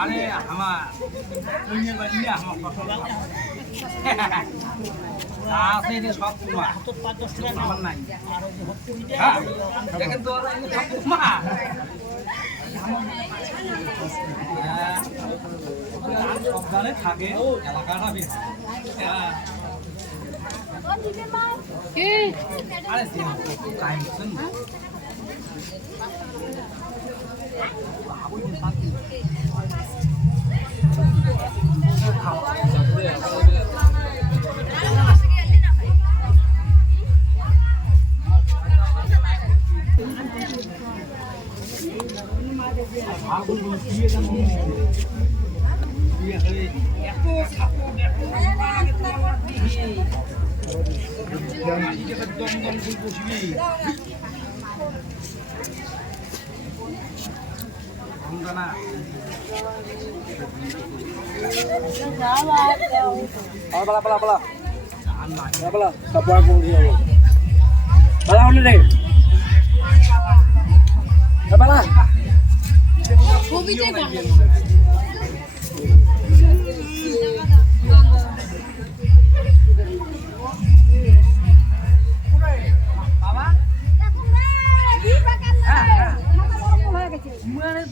আরে আমার আছে সব তোমার আমার নাই দেখেন তো সব তোমার সব গানে থাকে এলাকাটা বেশ আরে টাইম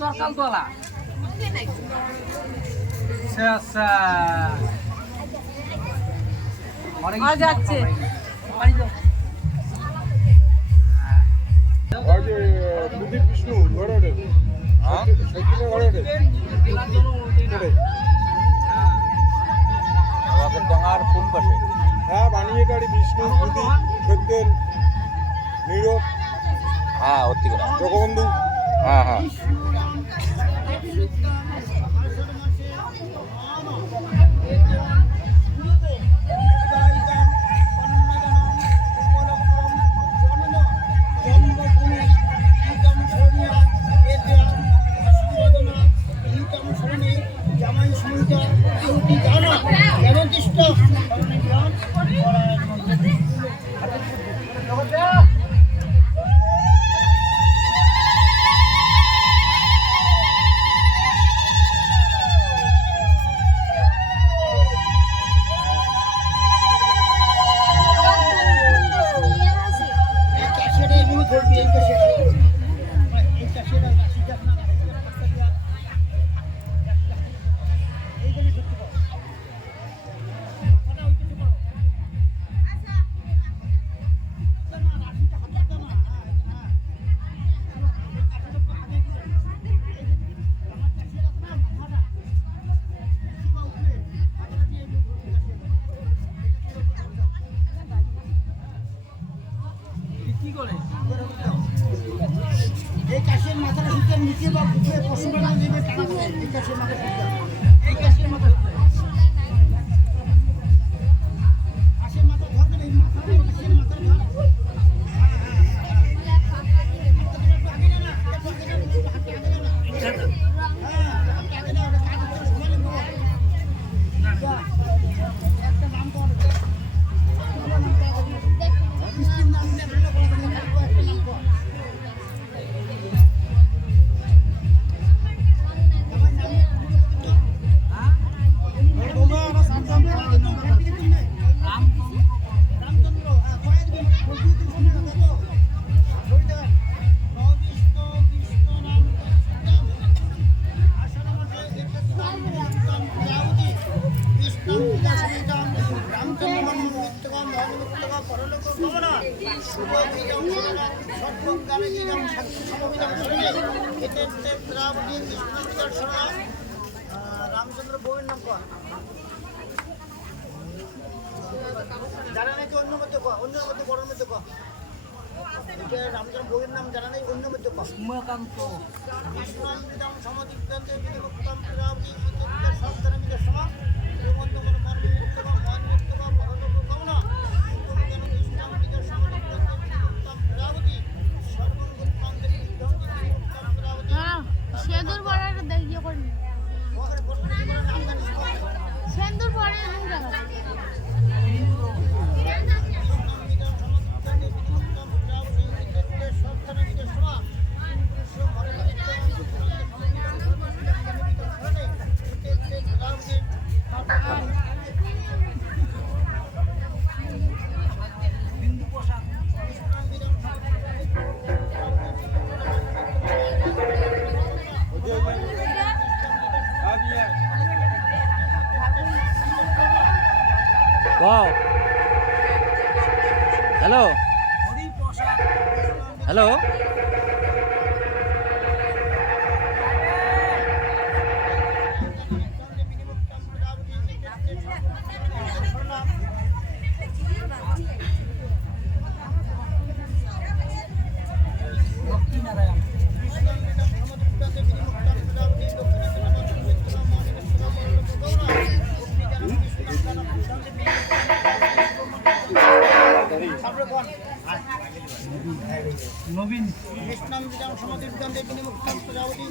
দরকার তোলা যাচ্ছে হ্যাঁ বানিয়ে গাড়ি বিষ্ণু সত্যের নীরব হ্যাঁ ওর থেকে জগবন্ধু হ্যাঁ হ্যাঁ এই কাশের মাথাটা সুতার নিচে বা উপরে পশমটা দিবে টানা দেবে এই কাশের মাথা সুতা এই কাশের মাথা কাশের মাথা ধরবেন এই মাথাটা কাশের মাথার ধর একটা নাম কর রামচন্দ্র বউয়ের নাম কর যারা নাকি অন্য মধ্যে বড়ের মধ্যে রামচন্দ্র বইয়ের নাম জানা নেই, অন্য মধ্যে পাস উমাকান্ত ইসলাম বিধান সমাধিকান্তে বিধিমুক্তাম ক্রীড়াবতী ইত্যুক্তে সপ্তরমিকে সমা দেবন্তমন মানবিত্তম মানবিত্তম ভরতক কামনা উপবিজ্ঞান ইসলাম বিধান সমাধিকান্তে বিধিমুক্তাম ক্রীড়াবতী সর্বং গুণপান্তে বিধিমুক্তাম ক্রীড়াবতী সেন্দুর পরে ইয়ে করি ওখানে প্রশ্ন করে নাম জানিস সেন্দুর পরে এরকম জায়গা বিন্দু প্রসাদ কও হ্যালো হরিপ্রসাদ হ্যালো লক্ষ্মীনারায়ণ নবীন ইসলাম বিধান সমাধিকান্তে বিধিমুক্তাম ক্রীড়াবতী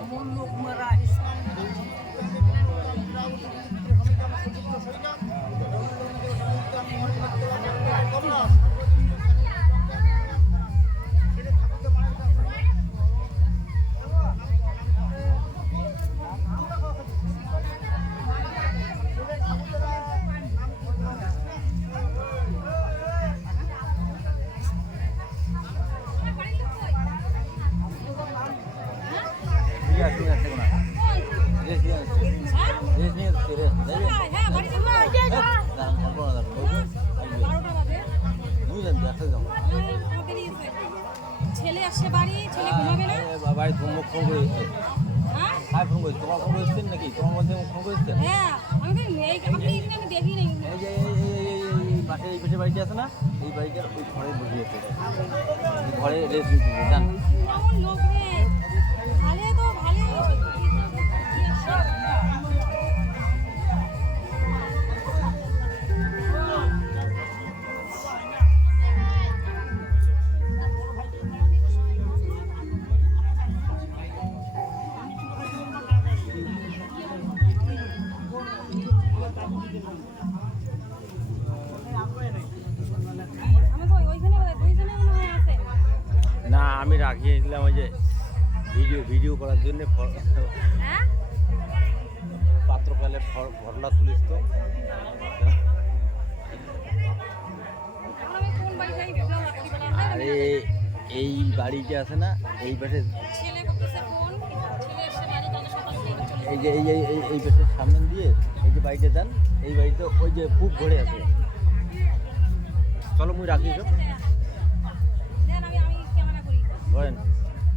অমূল্য কুমার রায় ছেলে আসছে বাড়ি, ছেলে ঘুমাবে না। বাড়ি তোমার ফোন করে এসছে হ্যাঁ ফোন করেছে তোমার ফোন করে এসছেন নাকি তোমার মধ্যে ফোন করে এসছেন হ্যাঁ আমি তো আমি দেখি নাই। এই যে এই পাশে এই পাশে বাড়িটা আছে না এই বাড়িটার ওই ঘরে বসে আছে ঘরে রেস্ট দিতে জান কেমন লোক রে, ভালো তো ভালো। আমি তো ওইখানে দুইজনে মনে হয় আছে। না আমি রাখিয়েছিলাম ওই যে ভিডিও করার জন্য হ্যাঁ পাত্র পেলে ভরলা তুলিস তো আমি কোন বাড়ি যাই ভাবলাম রাত্রিবেলা। আরে এই বাড়িটা আছে না এই পাশে ছেলে করতেছে ফোন, ছেলে এসে বাড়ি তাহলে সকাল থেকে চলে এই যে এই পাশের সামনে দিয়ে এই যে বাড়িটা যান এই বাড়িতে ওই যে খুব ঘরে আছে চলো মুই রাখি সব দেন আমি ক্যামেরা করি। ধরেন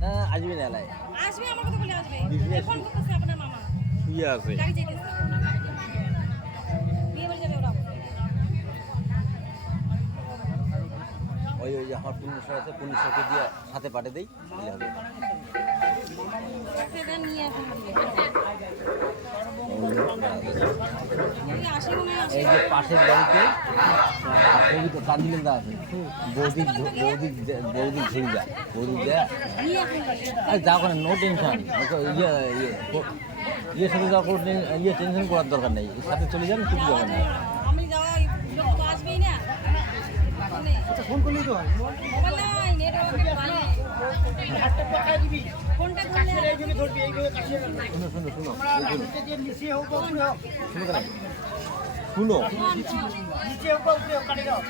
না আসবি না এলাই আসবে আমার কথা বলে আসবে। Business ফোন করতেছে আপনার মামা, শুয়ে আছে গাড়ি যেতেছে, বিয়ে বাড়ি যাবে ওরা। ওই ওই যে আমার পূর্ণেশ্বর আছে, পূর্ণেশ্বরকে দিয়ে হাতে পাঠিয়ে দেই, দিলে হবে। পাঠিয়ে দেন, নিয়ে আসুন দিয়ে। এই আসে মনে হয়, এই যে পাশের বাড়িতে কান্দিলেন দা আছে, বৌদি ঝেড়ে যায়, বৌদি দেয়। নিয়ে আসুন দিয়ে। আরে যাও কেন, নো টেনশন, ইয়ের সাথে যাওয়ার কোনো টেনশন করার দরকার নেই, এর সাথে চলে যান, কিছু দরকার নেই। আমি যাওয়া লোক তো আসবেই না। ফোন করলেই তো হয় মোবাইল নাই, নেটওয়ার্কের ভালো। হাতটা পাকায় দিবি ফোনটা কাশির করলে এইভাবে ধরবি এইভাবে কাশির শুনো আমরা রাস্তাতে দিয়ে নিচে হোক বা উপরে হোক শুনো নিচে হোক বা উপরে হোক কাটি দাও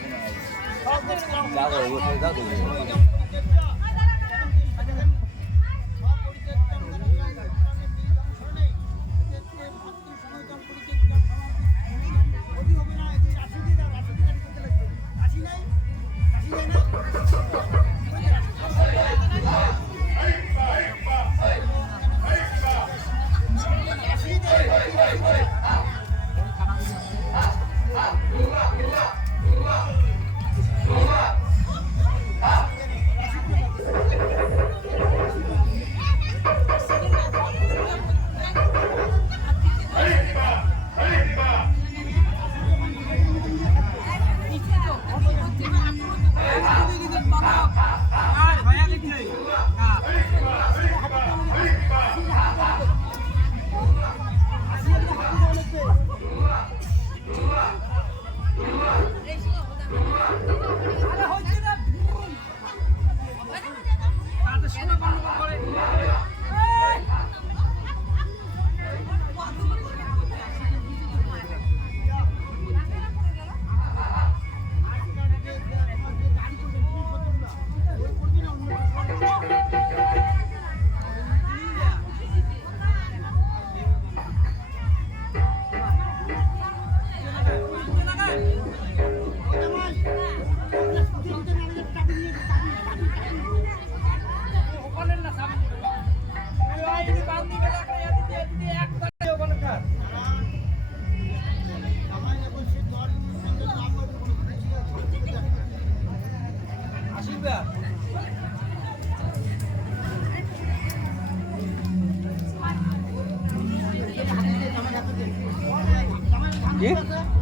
সব দেখলাম যাও ওর সাথে যাও তো।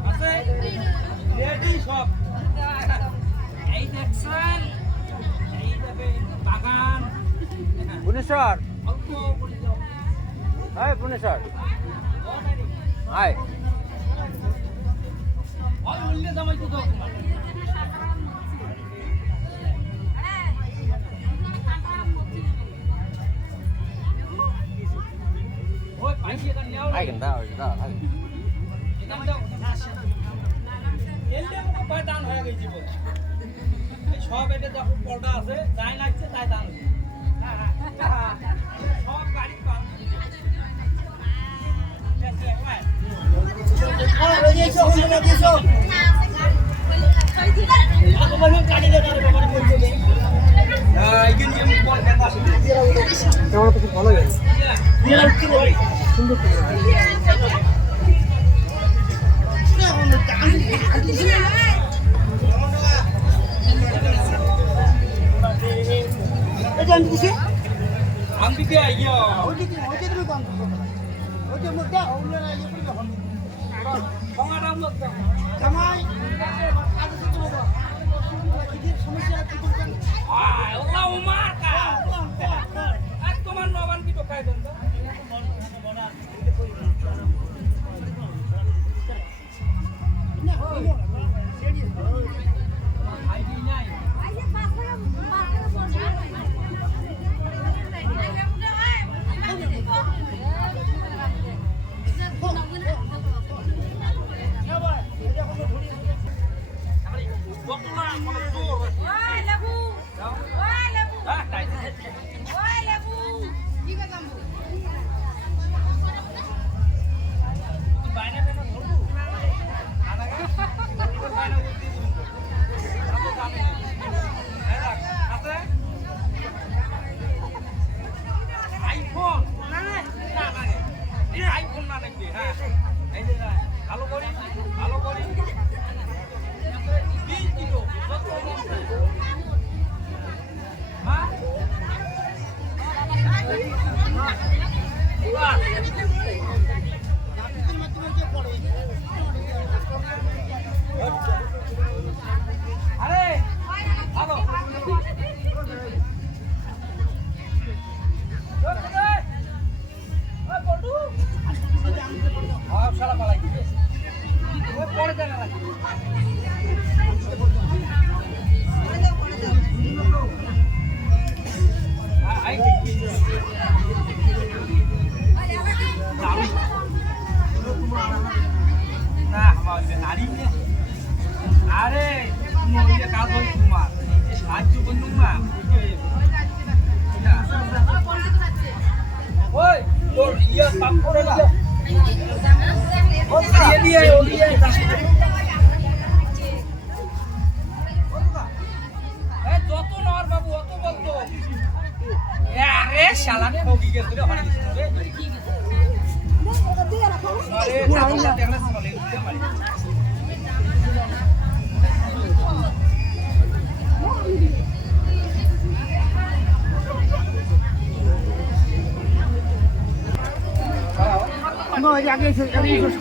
আছে রেডি সব। এই দেখছেন, এই যাবে বাগান পূর্ণেশ্বর, অল্প করে দাও। Hi Purneshwar, hi. ওই উল্লে জামাই তো দাও তোমার। ওই পাইয়ে গান নাও। হাই কেন দাও দাও হাই। এখান দাও। এললে মুখ বা দান হয়ে গেছে বলে। এই সব এটা যখন পর্দা আছে, যাই লাগছে তাই দান। সব গাড়ি পান। আমি কি আইয়া সংগাটা আমরা আল্লাহ উমার কা আর তোমার নবান কি টোকাই দেন তো আইডি নাই শালানে হোগি গেছে রে হরে দিছে রে আরে ঠাকুর দেখলে চলে উঠতে পারি নো এই আগে এসো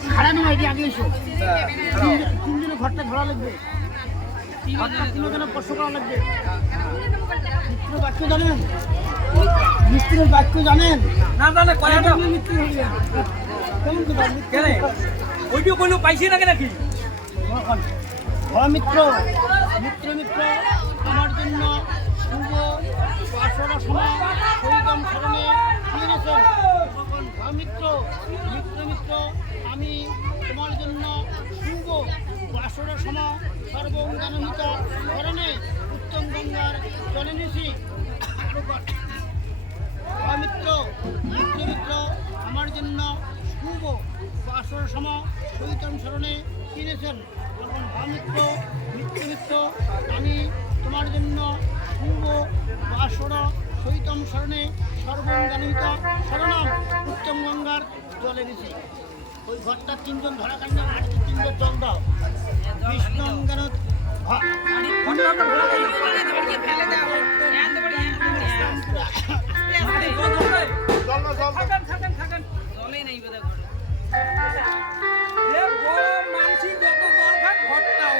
খাড়া নো এই আগে এসো তিনজনের ঘরটা ধরা লাগবে ঘরটা তিনজনের স্পর্শ করা লাগবে মিস্ত্রির বাক্য জানেন না জানে কয়টা মিস্ত্রি হয়ে কেমন কথা কেন ওইটা কইলো পাইছি না নাকি মিত্র মিত্র মিত্র আমার জন্য শুভ বাসরা সময় সৈতম স্মরণে কিনেছেন মিত্র মিত্র মিত্র আমি তোমার জন্য শুভ বাসরা সময় সর্বঙ্গানহিত স্মরণে উত্তম গঙ্গার জলে নিছি মিত্র মিত্র মিত্র আমার জন্য শুভ বাসর সম সৈতম স্মরণে কিনেছেন তখন মিত্র মিত্র মিত্র আমি তোমার জন্য শুভ বাসর সৈতম স্মরণে সর্বঙ্গানিত শরণাম উত্তম গঙ্গার জলে দিছি ওই ঘরটা তিনজন ধরা কান্না আর তিনজন জল দাও কৃষ্ণঙ্গান থাকেন জলে নেই বোধ মানসি যত জল খাক ঘরটাও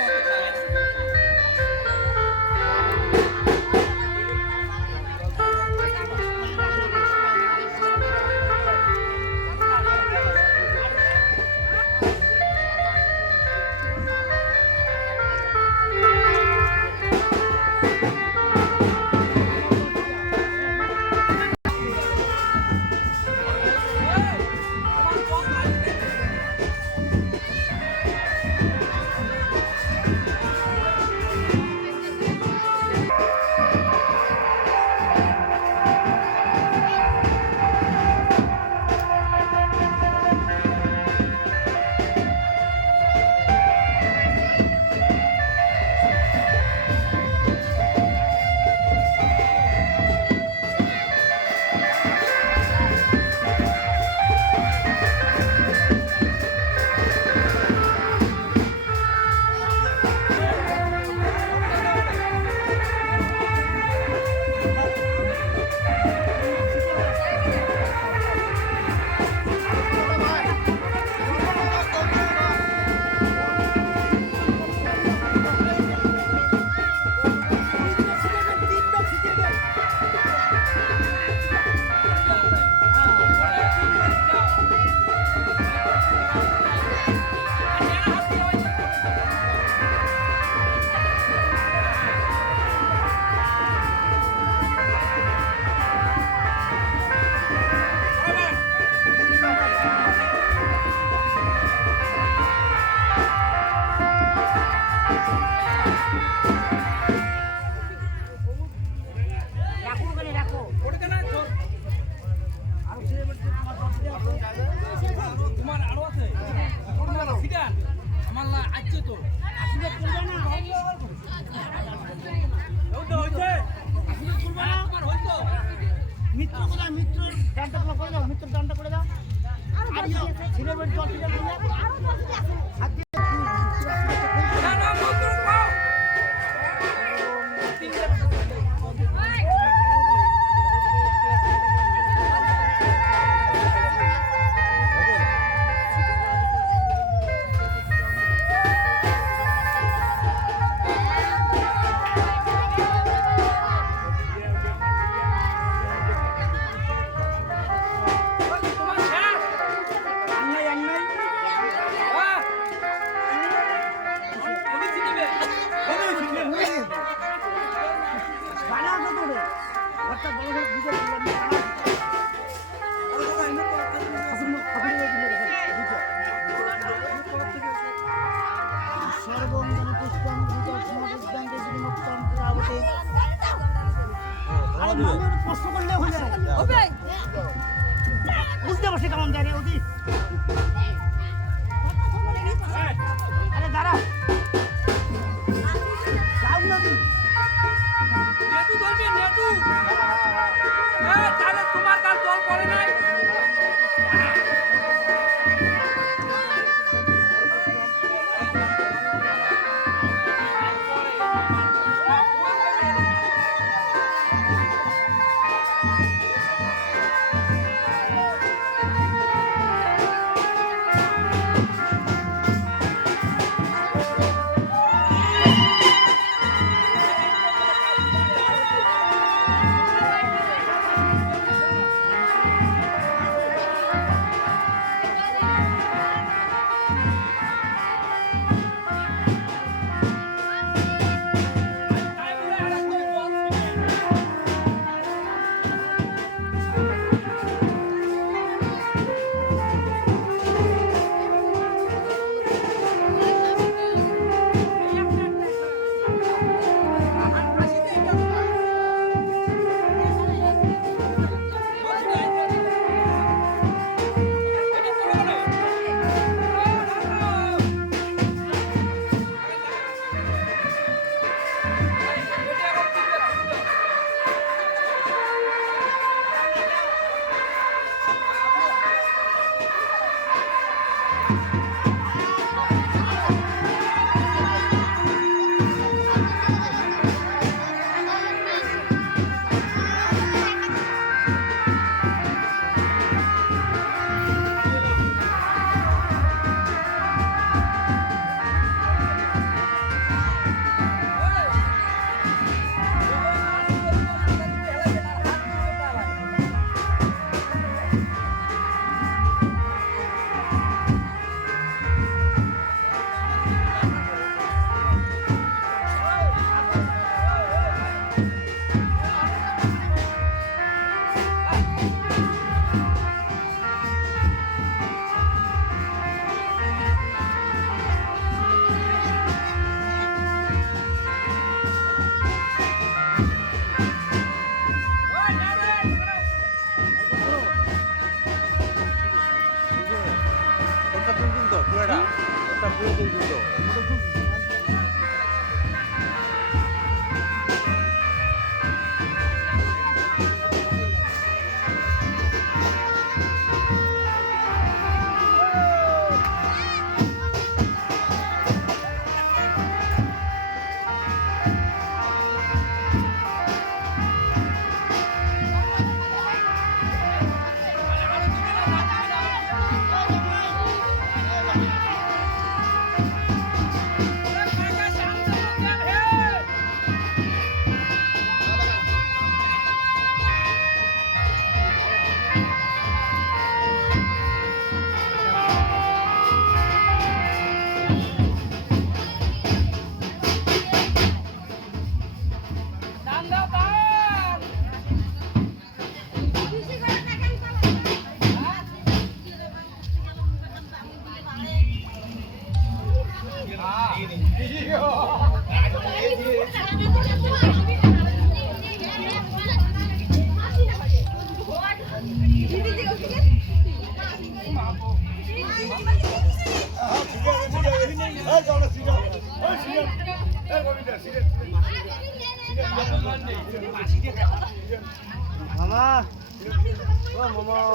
তোমার আরো আছে আমার না আছে তো মিত্র কোথায় মিত্রর দানটা করে দাও মিত্রর দানটা করে দাও আর ছিঁড়ে বের জল দিয়ে প্রশ্ন করলে হয়ে যায় বুঝতে পারছি কেমন যায় রে ওদি আরে দাঁড়া যাও না নেটু ধরবে নেটু তাহলে তোমার মামা ও মামা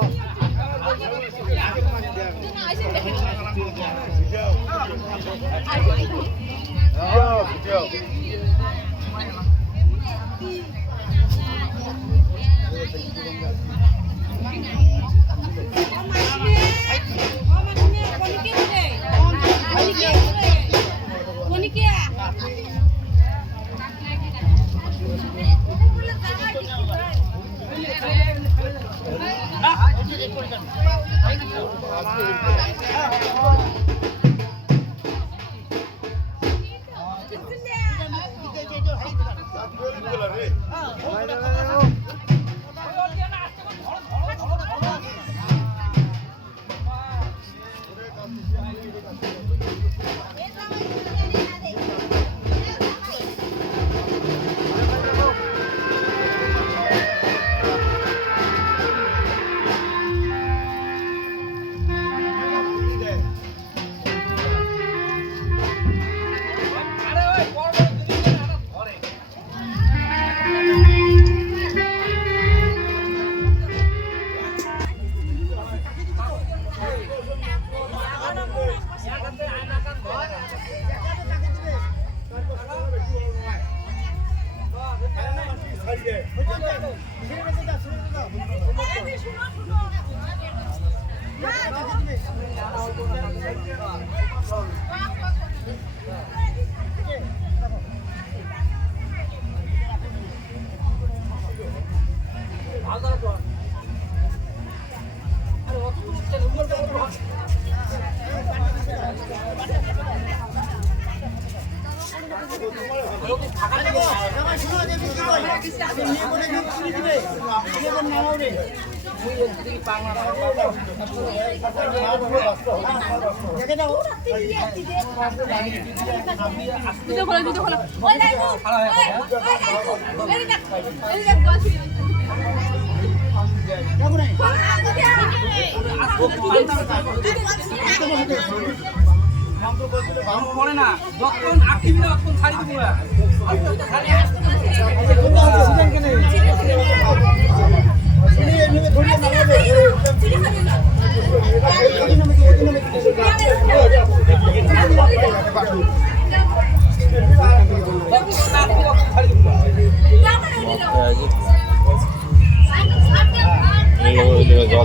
জুতো খোলো ওই লাইবু ওই লাইবু এই দেখ পড়ে না যখন আঁকিবি না তখন ছাড়ি দিব না জল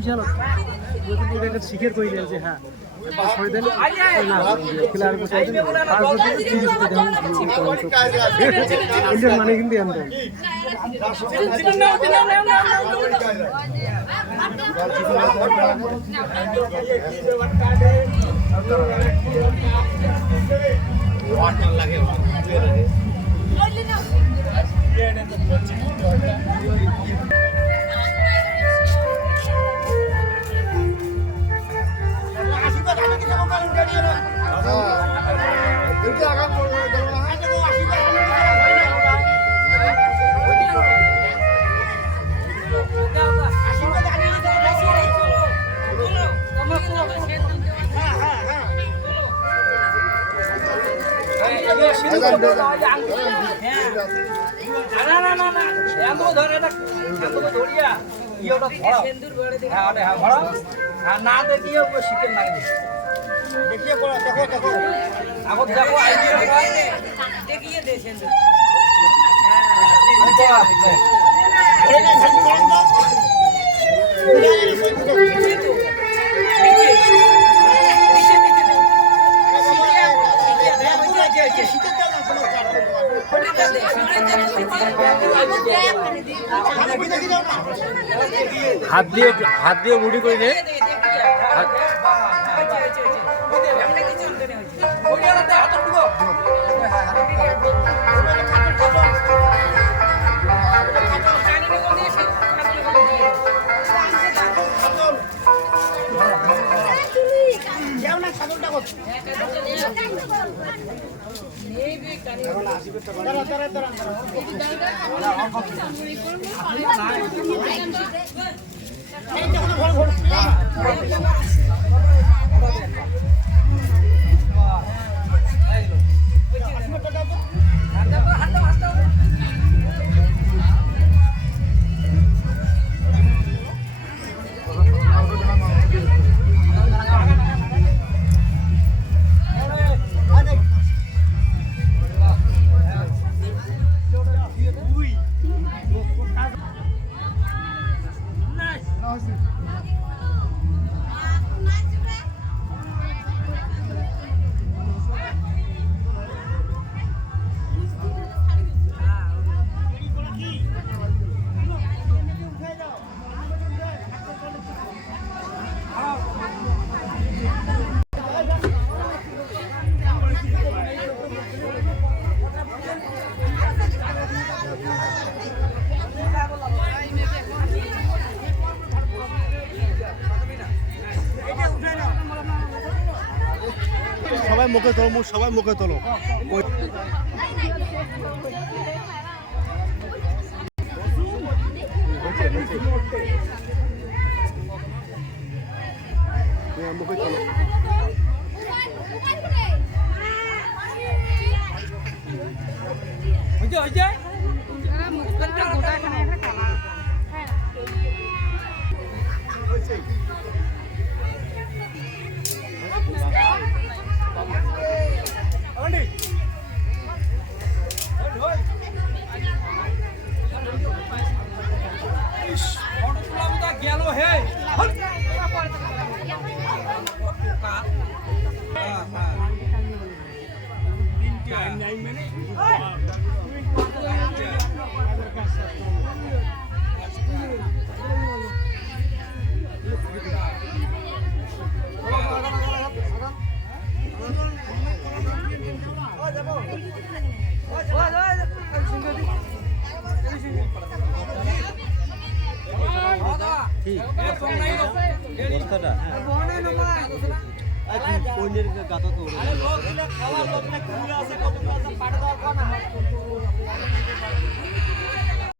ছিল শিখের কই যে হ্যাঁ মানে কিন্তু Hadi ওই যে আঙ্গুল হ্যাঁ না না না না এমন ধরে এটা এমন ধরিয়া ইয়েটা ধরো হ্যাঁ ওটা হ্যাঁ ধরো আর না দেখিয়ে শিখেন না দেখিয়ে পড়া দেখো দেখো এখন দেখো আইডিয়া দেখিয়ে দে সিন্দুর হাত দিয়ে মুড়ি করে নে সবাই মুখে তোলো সবাই মুখে তোলো মুখে তোলো হইছে ফটো তোলা গেল হে বস্তাটা কোইনের গাতা তো খাওয়া লোক না কুড়া আছে কত আছে পাড়ে দেওয়ার